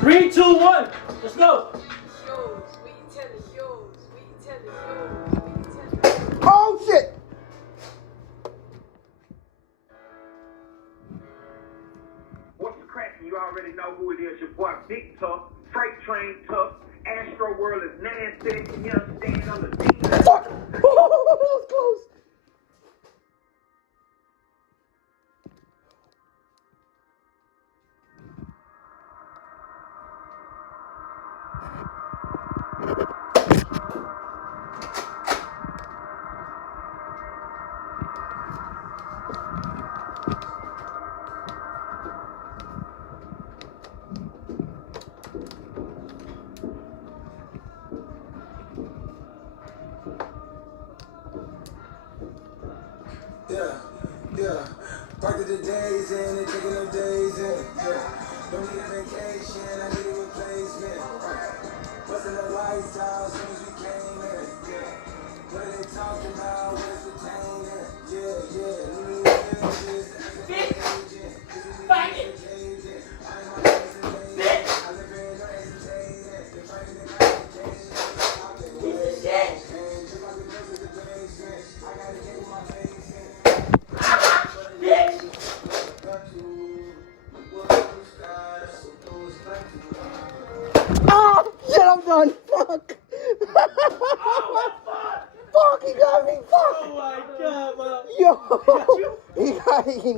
3, 2, 1. Let's go. Oh shit! What's cracking? You already know who it is. Your boy Big Tough, Freight Train Tough, Astro World is nasty. You understand? I'm the demon. Fuck! That was close. Yeah. Part of the days in it, taking no days in it. Yeah. Don't need a vacation, I need a replacement. Busting the lights out as soon as we came in. Yeah. What are they talking about? What is retaining? Yeah. New images, agent. Fuck it. I live here, no hesitating. They're trying to complicated. Piece of shit. I gotta get with my face in. Bitch. Oh shit! I'm done. Fuck. Fuck! He got me. Fuck. Oh my god, bro. Yo. Got you? He got. He